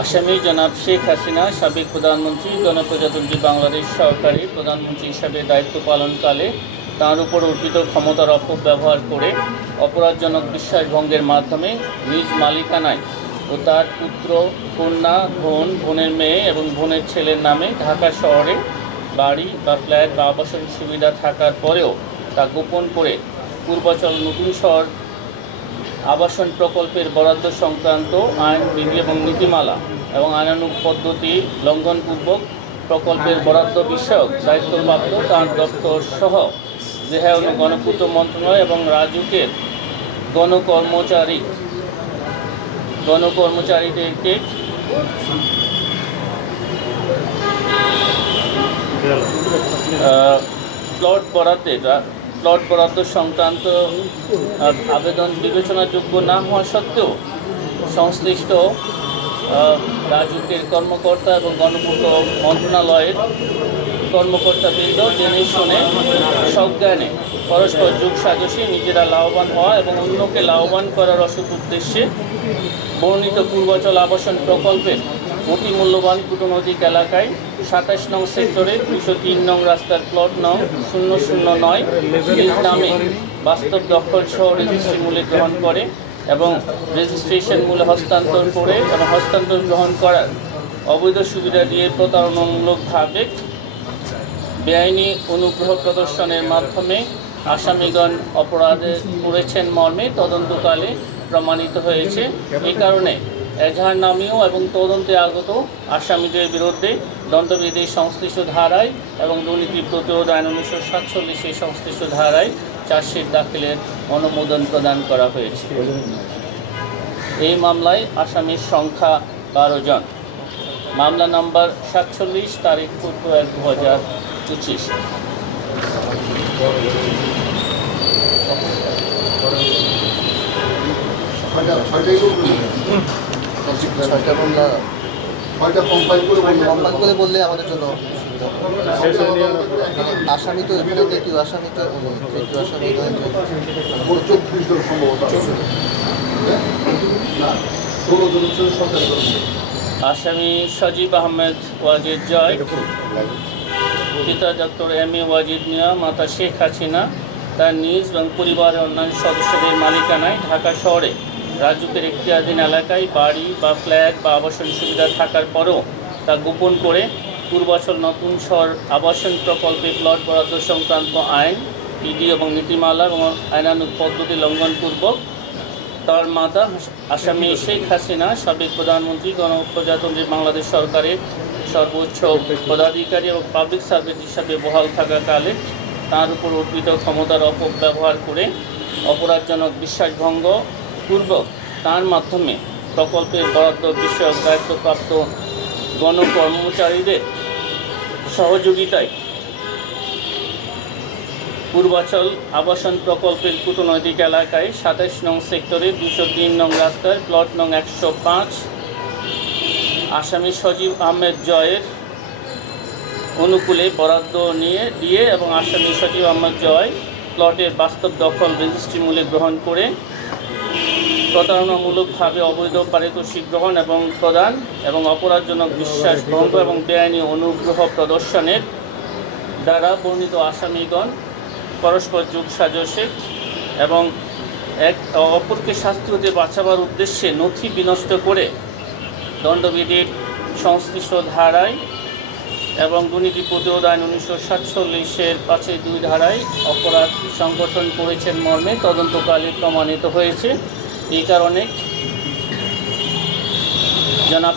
আসামি জনাব শেখ হাসিনা সাবেক প্রধানমন্ত্রী গণপ্রজাতন্ত্রী বাংলাদেশ সরকারে প্রধানমন্ত্রী হিসাবে দায়িত্ব পালনকালে তাঁর উপর অর্পিত ক্ষমতার অপব্যবহার করে অপরাধজনক বিশ্বাসভঙ্গের মাধ্যমে নিজ মালিকানায় ও তার পুত্র, কন্যা, বোনের মেয়ে এবং বোনের ছেলের নামে ঢাকা শহরে বাড়ি বা ফ্ল্যাট বা আবাসন সুবিধা থাকার পরেও তা গোপন করে পূর্বাচল নতুন শহর আবাসন প্রকল্পের বরাদ্দ সংক্রান্ত আইন, বিধি এবং নীতিমালা এবং আইনানুগ পদ্ধতি লঙ্ঘনপূর্বক প্রকল্পের বরাদ্দ বিষয়ক দায়িত্বপ্রাপ্ত তাঁর দপ্তর সহ দেহায়ন গণপূর্ত মন্ত্রণালয় এবং রাজুকের গণকর্মচারীদেরকে প্লট বরাদ্দ সংক্রান্ত আবেদন বিবেচনাযোগ্য না হওয়া সত্ত্বেও সংশ্লিষ্ট রাজুকের কর্মকর্তা এবং গণপূর্ত মন্ত্রণালয়ের কর্মকর্তাবৃন্দ জেনে শুনে সজ্ঞানে পরস্পর যোগসাজশে নিজেরা লাভবান হওয়া এবং অন্যকে লাভবান করার অসৎ উদ্দেশ্যে বর্ণিত পূর্বাচল আবাসন প্রকল্পের অতি মূল্যবান কূটনৈতিক এলাকায় ২৭ নং সেক্টরের ২০৩ নং রাস্তার প্লট নং ০০৯ নিজ নামে বাস্তব দখল সহ রেজিস্ট্রি মূল্যে গ্রহণ করে এবং রেজিস্ট্রেশন মূল্যে হস্তান্তর করে এবং হস্তান্তর গ্রহণ করার অবৈধ সুবিধা দিয়ে প্রতারণামূলকভাবে বেআইনি অনুগ্রহ প্রদর্শনের মাধ্যমে আসামিগণ অপরাধে করেছেন মর্মে তদন্তকালে প্রমাণিত হয়েছে। এই কারণে এজাহার নামীয় এবং তদন্তে আগত আসামিদের বিরুদ্ধে দণ্ডবিধির সংশ্লিষ্ট ধারায় এবং দুর্নীতি প্রতিরোধ আইন ১৯৪৭ সংশ্লিষ্ট ধারায় চার্জশিট দাখিলের অনুমোদন প্রদান করা হয়েছে। এই মামলায় আসামির সংখ্যা ১২ জন। মামলা নম্বর ৪৭, তারিখ ১-১-২০২৫। বললে আমাদের জন্য আসামি তো তৃতীয় আসামি তো আসামি সজীব আহমেদ ওয়াজিদ জয়, পিতা ডক্টর এম.এ. ওয়াজিদ মিয়া, মাতা শেখ হাসিনা, তার নিজ এবং পরিবারের অন্যান্য সদস্যদের মালিকানায় ঢাকা শহরে রাজুকের এখতিয়ারাধীন এলাকায় বাড়ি বা ফ্ল্যাট বা আবাসন সুবিধা থাকার পরেও তা গোপন করে পূর্বাচল নতুন শহর আবাসন প্রকল্পে প্লট বরাদ্দ সংক্রান্ত আইন, বিধি এবং নীতিমালা এবং আইনানুগ পদ্ধতি লঙ্ঘনপূর্বক তার মাতা আসামি শেখ হাসিনা সাবেক প্রধানমন্ত্রী গণপ্রজাতন্ত্রী বাংলাদেশ সরকারের সর্বোচ্চ পদাধিকারী এবং পাবলিক সার্ভেন্ট হিসাবে বহাল থাকাকালে তার উপর অর্পিত ক্ষমতার অপব্যবহার করে অপরাধজনক বিশ্বাসভঙ্গ পূর্বক তার মাধ্যমে প্রকল্পের বরাদ্দ বিষয়ক দায়িত্বপ্রাপ্ত গণকর্মচারীদের সহযোগিতায় পূর্বাচল আবাসন প্রকল্পের কূটনৈতিক এলাকায় ২৭ নং সেক্টরের ২০৩ নং রাস্তার প্লট নং ১০৫ আসামি সজীব আহমেদ জয়ের অনুকূলে বরাদ্দ দিয়ে এবং আসামি সজীব আহমেদ জয় প্লটের বাস্তব দখল রেজিস্ট্রি মূল্যে গ্রহণ করে প্রতারণামূলকভাবে অবৈধ পারিতোষিক গ্রহণ এবং প্রদান এবং অপরাধজনক বিশ্বাসভঙ্গ এবং বেআইনি অনুগ্রহ প্রদর্শনের দ্বারা বর্ণিত আসামিগণ পরস্পর যোগসাজশে এবং অপরকে শাস্তি হতে বাঁচাবার উদ্দেশ্যে নথি বিনষ্ট করে দণ্ডবিধির সংশ্লিষ্ট ধারায় এবং দুর্নীতি প্রতিরোধ আইন ১৯৪৭ ৫-২ ধারায় অপরাধ সংগঠন করেছেন মর্মে তদন্তকালে প্রমাণিত হয়েছে। এই কারণে জনাব